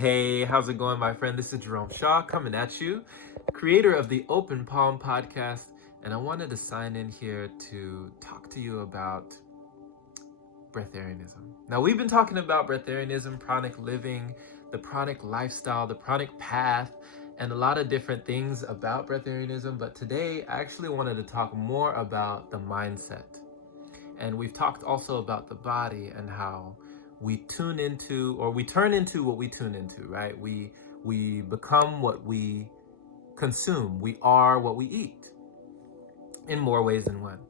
Hey, how's it going, my friend? This is Jerome coming at you, creator of the Open Palm podcast, and I wanted to sign in here to talk to you about Breatharianism. Now, we've been talking about Breatharianism, pranic living, the pranic lifestyle, the pranic path, and a lot of different things about Breatharianism, but today I actually wanted to talk more about the mindset. And we've talked also about the body and how we turn into what we tune into, right? We become what we consume. We are what we eat in more ways than one.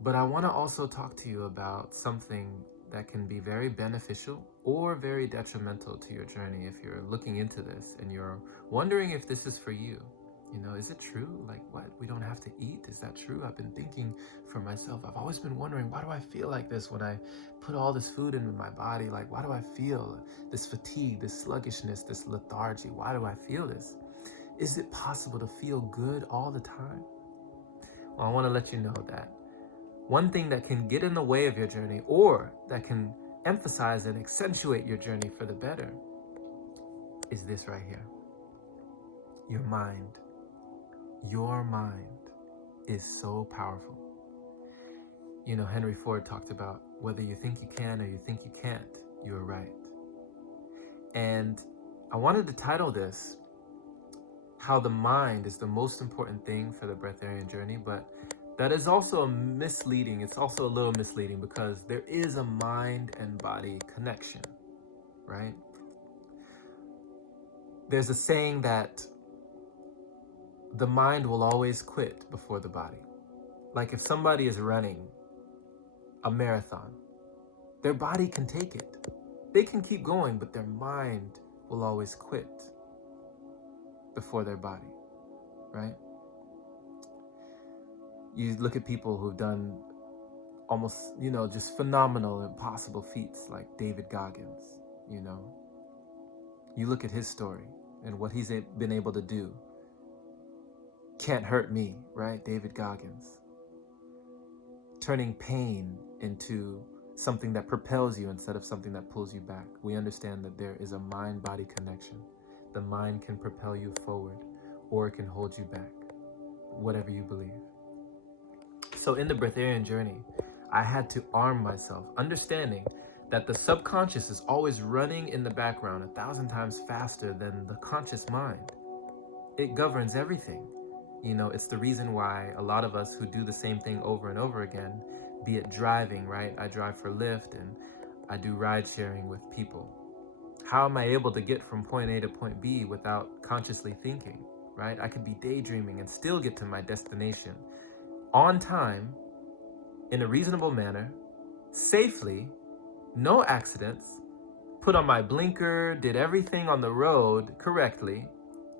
But I want to also talk to you about something that can be very beneficial or very detrimental to your journey if you're looking into this and you're wondering if this is for you. You know, is it true? Like, what? We don't have to eat? Is that true? I've been thinking for myself. I've always been wondering, why do I feel like this when I put all this food into my body? Like, why do I feel this fatigue, this sluggishness, this lethargy? Why do I feel this? Is it possible to feel good all the time? Well, I want to let you know that one thing that can get in the way of your journey, or that can emphasize and accentuate your journey for the better, is this right here. Your mind. Your mind is so powerful. You know, Henry Ford talked about whether you think you can or you think you can't, you're right. And I wanted to title this, How the Mind is the Most Important Thing for the Breatharian Journey, but that is also misleading. It's also a little misleading because there is a mind and body connection, right? There's a saying that the mind will always quit before the body. Like if somebody is running a marathon, their body can take it. They can keep going, but their mind will always quit before their body, right? You look at people who've done almost, just phenomenal, impossible feats like David Goggins, You look at his story and what he's been able to do. Can't hurt me, right? David Goggins. Turning pain into something that propels you instead of something that pulls you back. We understand that there is a mind-body connection. The mind can propel you forward or it can hold you back, whatever you believe. So in the Breatharian journey, I had to arm myself, understanding that the subconscious is always running in the background 1,000 times faster than the conscious mind. It governs everything. It's the reason why a lot of us who do the same thing over and over again, be it driving, right? I drive for Lyft and I do ride sharing with people. How am I able to get from point A to point B without consciously thinking, right? I could be daydreaming and still get to my destination on time, in a reasonable manner, safely, no accidents, put on my blinker, did everything on the road correctly,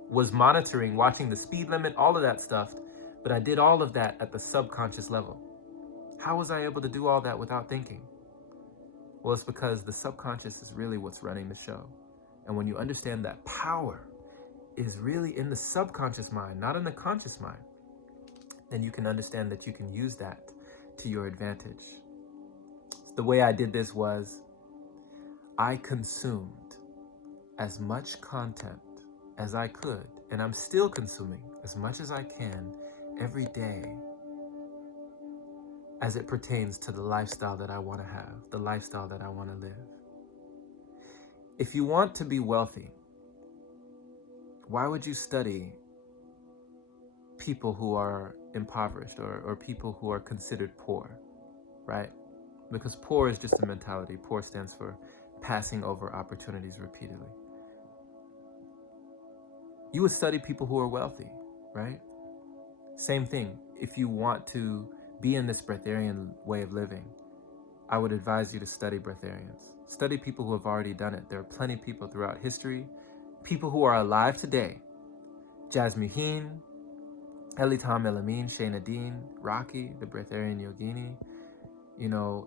was monitoring, watching the speed limit, all of that stuff, but I did all of that at the subconscious level. How was I able to do all that without thinking? Well, it's because the subconscious is really what's running the show. And when you understand that power is really in the subconscious mind, not in the conscious mind, then you can understand that you can use that to your advantage. The way I did this was I consumed as much content as I could, and I'm still consuming as much as I can every day as it pertains to the lifestyle that I want to have, the lifestyle that I want to live. If you want to be wealthy, why would you study people who are impoverished or people who are considered poor, right? Because poor is just a mentality. Poor stands for passing over opportunities repeatedly. You would study people who are wealthy, right? Same thing. If you want to be in this Breatharian way of living, I would advise you to study Breatharians. Study people who have already done it. There are plenty of people throughout history, people who are alive today. Jasmuheen, Elitam Elamin, Shayna Dean, Rocky, the Breatharian Yogini,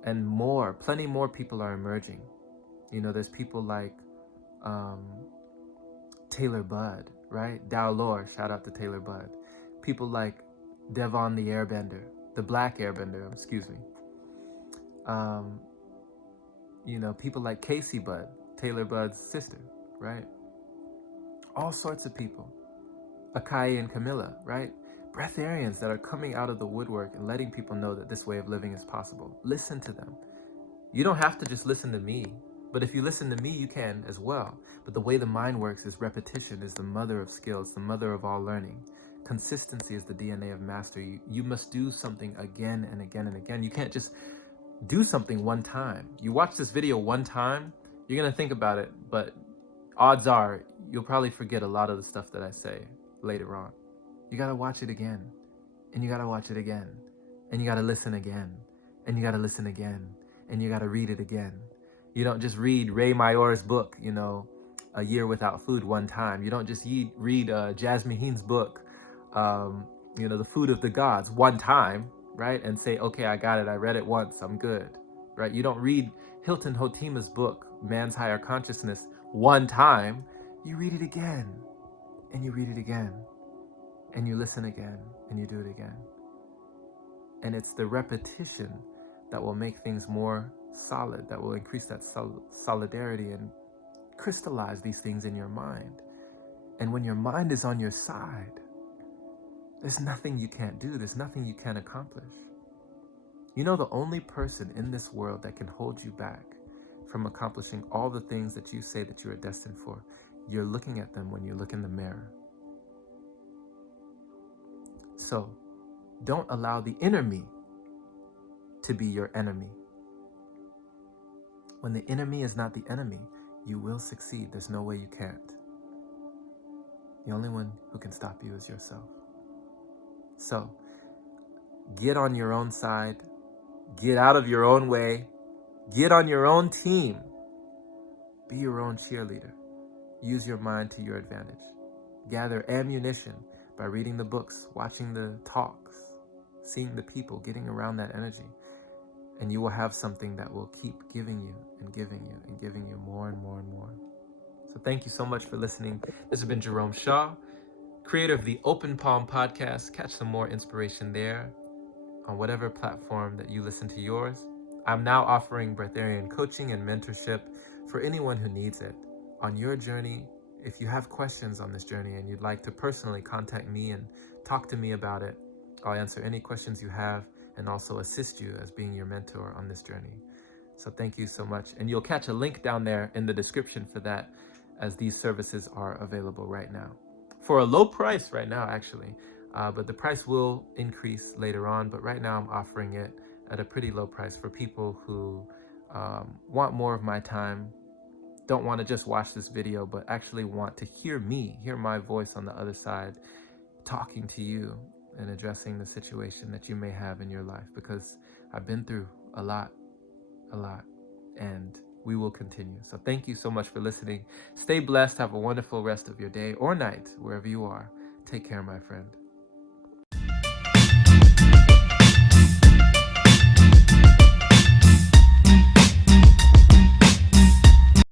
and more. Plenty more people are emerging. There's people like Taylor Budd, right? Dao Lore, shout out to Taylor Budd. People like Devon the Airbender, the Black Airbender, excuse me. People like Casey Budd, Taylor Budd's sister, right? All sorts of people. Akai and Camilla, right? Breatharians that are coming out of the woodwork and letting people know that this way of living is possible. Listen to them. You don't have to just listen to me, but if you listen to me, you can as well. But the way the mind works is repetition is the mother of skills, the mother of all learning. Consistency is the DNA of mastery. You must do something again and again and again. You can't just do something one time. You watch this video one time, you're going to think about it, but odds are you'll probably forget a lot of the stuff that I say later on. You got to watch it again, and you got to watch it again, and you got to listen again, and you got to listen again, and you got to read it again. You don't just read Ray Mayor's book, A Year Without Food one time. You don't just read Jasmine Heen's book, The Food of the Gods one time, right? And say, okay, I got it. I read it once. I'm good, right? You don't read Hilton Hotima's book, Man's Higher Consciousness, one time. You read it again, and you read it again, and you listen again, and you do it again. And it's the repetition that will make things more solid, that will increase that solidarity and crystallize these things in your mind. And when your mind is on your side, there's nothing you can't do. There's nothing you can't accomplish. The only person in this world that can hold you back from accomplishing all the things that you say that you are destined for, you're looking at them when you look in the mirror. So don't allow the inner me to be your enemy. When the enemy is not the enemy, you will succeed. There's no way you can't. The only one who can stop you is yourself. So get on your own side, get out of your own way, get on your own team, be your own cheerleader. Use your mind to your advantage. Gather ammunition by reading the books, watching the talks, seeing the people, getting around that energy. And you will have something that will keep giving you and giving you and giving you more and more and more. So thank you so much for listening. This has been Jerome Shaw, creator of the Open Palm Podcast. Catch some more inspiration there on whatever platform that you listen to yours. I'm now offering Breatharian Coaching and mentorship for anyone who needs it. On your journey, if you have questions on this journey and you'd like to personally contact me and talk to me about it, I'll answer any questions you have and also assist you as being your mentor on this journey. So thank you so much. And you'll catch a link down there in the description for that, as these services are available right now. For a low price right now, actually. But the price will increase later on. But right now I'm offering it at a pretty low price for people who want more of my time, don't want to just watch this video, but actually want to hear me, hear my voice on the other side, talking to you and addressing the situation that you may have in your life, because I've been through a lot, and we will continue. So thank you so much for listening. Stay blessed. Have a wonderful rest of your day or night, wherever you are. Take care, my friend.